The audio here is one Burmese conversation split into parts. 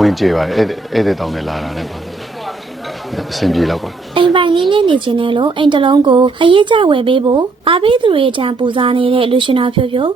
ဝင်ကြပါလေအဲ့တဲ့တောင်းနဲ့လာတာနဲ့ပါအဆင်ပြေတော့ပါအိမ်ပိုင်လေးနဲ့နေခြင်းနဲ့လို့အိမ်တလုံးကိုအရေးကြဝယ်ပေးဖို့အားပေးသူတွေထံပူဇော်နေတဲ့လူရှင်တော်ဖြိုးဖြိုး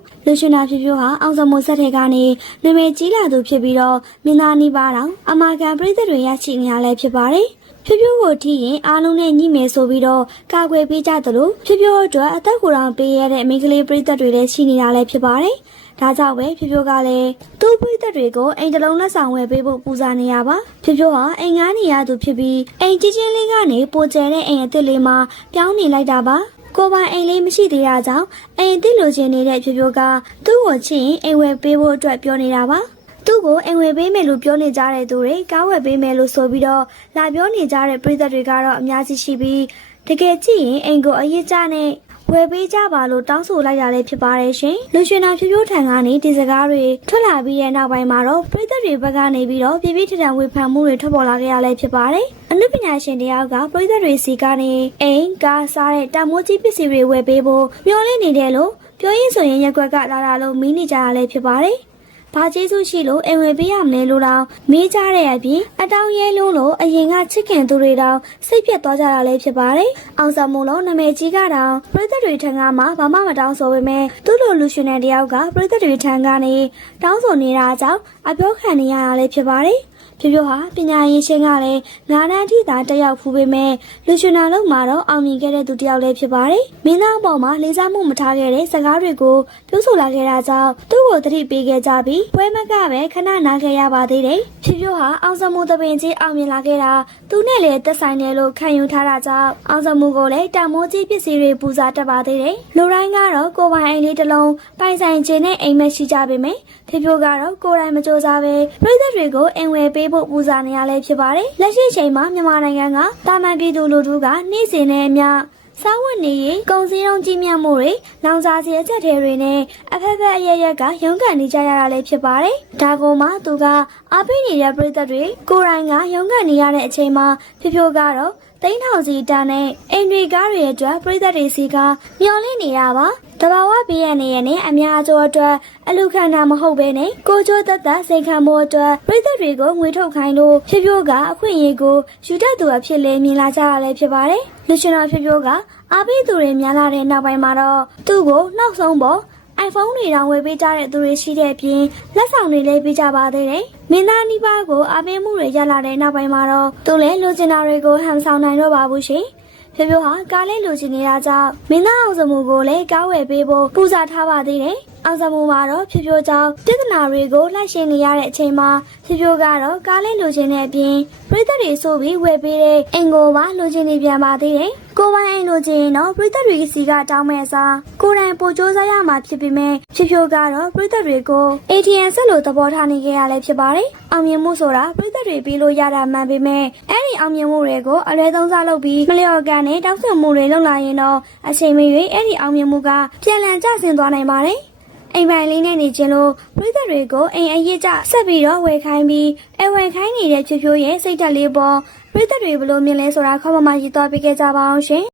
ဟာအောင်စမိုးဆက်တဲ့ကနေနာမည်ကြီးလာသူဖြစ်ပြီးတော့မင်းသားနီးပါးတောင်အမာခံပြည်သက်တွေရရှိနေရလဲဖြစ်ပါတယ်ဖြိုးဖြိုးကိုထိရင်အားလုံးနဲ့ညှိမယ်ဆိုပြီးတော့ကာကွယ်ပေးကြသလိုဖြိုးဖြိုးအတွက်အသက်ကိုယ်တော်ပေးရတဲ့မိန်းကလေးပြည်သက်တွေလည်းရှိနေတာလည်းဖြစ်ပါတယ်ဒါကြောင့်ပဲဖြိုးဖြိုးကလည်းသူ့ပြည်သက်တွေကိုအိမ်တလုံးလက်ဆောင်ဝယ်ပေးဖို့ပူဇော်နေရပါဖြိုးဖြိုးဟာအိမ်ငားနေရသူဖြစ်ပြီးအိမ်ကြီးချင်းလေးကနေပိုကျဲတဲ့အိမ်အသစ်လေးမှာပြောင်းနေလိုက်တာပါကိုပိုင်အိမ်လေးမရှိသေးတာကြောင့်အိမ်အသစ်လိုချင်နေတဲ့ဖြိုးဖြိုးကသူ့ကိုချစ်ရင်အိမ်ဝယ်ပေးဖို့အတွက်ပြောနေတာပါသူ့ကိုအိမ်ဝယ်ပေးမယ်လို့ပြောနေကြတဲ့သူတွေကားဝယ်ပေးမယ်လို့ဆိုပြီးတော့လာပြောနေကြတဲ့ပြည်သက်တွေကတော့အများကြီးရှိပြီးတကယ်ကြည့်ရင်အိမ်ကိုအရေးကြနဲ့ဝယ်ပေးကြပါလို့တောင်းဆိုလိုက်တာလည်းဖြစ်ပါတယ်ရှင်လူရှင်တော်ဖြိုးဖြိုးထံကနေဒီစကားတွေထွက်လာပြီးတဲ့နောက်ပိုင်းမှာတော့ပြည်သက်တွေဘက်ကနေပြီးတော့ပြပြထထန်ဝေဖန်မှုတွေထွက်ပေါ်လာခဲ့ရလည်းဖြစ်ပါတယ်အနုပညာရှင်တယောက်ကပြည်သက်တွေစီကနေအိမ်ကားစားတဲ့တမိုးကြီးပစ္စည်းတွေဝယ်ပေးဖို့မျှော်လင့်နေတယ်လို့ပြောရင်းဆိုရင်ရက်ွက်ကလာတာလို့မီးနေကြတာလည်းဖြစ်ပါတယ်ဘာကျေးဇူးရှိလို့အိမ်ဝယ်ပေးရမလဲလို့တော့မေးကြတဲ့အပြင်အတောင်ရဲလုံးလို့အရင်ကချစ်ခင်သူတွေတောင်စိတ်ပြတ်သွားကြတာလည်းဖြစ်ပါတယ်။အောင်စမိုးလုံးနာမည်ကြီးကတောင်ပြည်သက်တွေထံကမှဘာမှမတောင်းဆိုပေမဲ့သူ့လိုလူရှင်တဲ့တယောက်ကပြည်သက်တွေထံကနေတောင်းဆိုနေတာကြောင့်အပြောခံနေရတာလည်းဖြစ်ပါတယ်။ဖြိုးဖြိုးဟာပညာရေးရှင်ကလည်း9တန်းထိသာတက်ရောက်ဖူးပေမဲ့လူရှင်နာလုံးမှာတော့အောင်မြင်ခဲ့တဲ့သူတယောက်လည်းဖြစ်ပါတယ်။မင်းသားအပေါ်မှာလေးစားမှုမထားခဲ့တဲ့စကားတွေကိုပြောဆိုလာခဲ့တာကြောင့်သူ့ကိုသတိပေးခဲ့ကြပြီးပွဲမကပဲခဏနားခဲ့ရပါသေးတယ်။ဖြိုးဖြိုးဟာအောင်စမိုးတပင်ကြီးအောင်မြင်လာခဲ့တာသူနဲ့လည်းသက်ဆိုင်တယ်လို့ခံယူထားတာကြောင့်အောင်စမိုးကိုလည်းတမိုးကြီးပစ္စည်းတွေပူဇော်တတ်ပါသေးတယ်။လူတိုင်းကတော့ကိုယ်ပိုင်အိမ်လေးတစ်လုံးပိုင်ဆိုင်ခြင်းနဲ့အိမ်မက်ရှိကြပေမယ့်ဖြိုးဖြိုးကတော့ကိုယ်တိုင်မကြိုးစားပဲပြည်သက်တွေကိုအိမ်ဝယ်ပေးဖို့ပူဇော်နေရလဲဖြစ်ပါတယ်။လက်ရှိချိန်မှာမြန်မာနိုင်ငံကတာမန်ပြည်သူလူထုကနေ့စဉ်နဲ့အမျှစားဝတ်နေရေးကုန်စည်နှုန်းကြီးမြတ်မှုတွေလောင်စာဆီအကျက်တွေနဲ့အဖက်ဖက်အရရက်ကရုန်းကန်နေကြရတာလည်းဖြစ်ပါတယ်။ဒါကိုမှသူကအားပေးနေတဲ့ပြည်သက်တွေကိုယ်တိုင်ကရုန်းကန်နေရတဲ့အချိန်မှာဖြိုးဖြိုးကတော့သိန်းထောင်စီတန်းနဲ့အိမ်တွေကားတွေအတွက်ပြည်သက်တွေစီကမျောလင့်နေတာပါတဘာဝဘေးရန်နေရနဲ့အများအကျိုးအတွက်အလူခံတာမဟုတ်ဘဲနဲ့ကိုကျိုးသက်သက်စိတ်ခံမှုအတွက်ပြည်သက်တွေကိုငွေထုတ်ခိုင်းလို့ဖြိုးဖြိုးကအခွင့်အရေးကိုယူတတ်သူအဖြစ်လဲမြင်လာကြရလဲဖြစ်ပါတယ်လူရှင်တော်ဖြိုးဖြိုးကအားပေးသူတွေများလာတဲ့နောက်ပိုင်းမှာတော့သူ့ကိုနောက်ဆုံးပေါ်iPhone တွေတောင်ဝယ်ပေးကြတဲ့သူတွေရှိတဲ့အပြင်လက်ဆောင်တွေလည်းပေးကြပါသေးတယ်။မင်းသားနီးပါးကိုအားပေးမှုတွေရလာတဲ့နောက်ပိုင်းမှာတော့သူလည်းလူကျင်တာတွေကိုဟန်ဆောင်နိုင်တော့ပါဘူးရှင်။ဖြိုးဖြိုးဟာကားလေးလူကျင်နေတာကြောင့်မင်းသားအောင်စမှုကိုလည်းကားဝယ်ပေးဖို့ပူဇော်ထားပါသေးတယ်။အောင်စမှုမှာတော့ဖြိုးဖြိုးကြောင့်ပြဿနာတွေကိုလိုက်ရှင်းနေရတဲ့အချိန်မှာဖြိုးဖြိုးကတော့ကားလေးလူကျင်တဲ့အပြင်ပြည်သက်တွေဆိုပြီးဝယ်ပေးတဲ့အင်ကိုပါလူကျင်နေပြန်ပါသေးတယ်။ကိုပိုင်အိမ်လိုချင်တော့ပြည်သက်တွေစီကတောင်းမဲ့အစားကိုယ်တိုင်ပို့ကြိုးစားရမှာဖြစ်ပေမဲ့ဖြိုးဖြိုးကတော့ပြည်သက်တွေကို ATM ဆက်လို့သဘောထားနေခဲ့ရလဲဖြစ်ပါတယ်။အောင်မြင်မှုဆိုတာပြည်သက်တွေပြီးလို့ရတာမှန်ပေမဲ့အဲ့ဒီအောင်မြင်မှုတွေကိုအလွဲသုံးစားလုပ်ပြီးမလျော်ကန်နဲ့တောင်းဆိုမှုတွေလုပ်လာရင်တော့အချိန်မရွေးအဲ့ဒီအောင်မြင်မှုကပြန်လည်ကျဆင်းသွားနိုင်ပါတယ်။အိမ်ပိုင်လေးနဲ့နေခြင်းလို့ပြည်သက်တွေကိုအိမ်အရေးကြဆက်ပြီးတော့ဝယ်ခိုင်းပြီးဝယ်ခိုင်းနေတဲ့ဖြိုးဖြိုးရဲ့စိတ်ဓာတ်လေးပေါ်ပြည်သက်တွေဘလို့မြင်လဲဆိုတာခေါင်းမမရေးသွားပေးခဲ့ကြပါအောင်ရှင်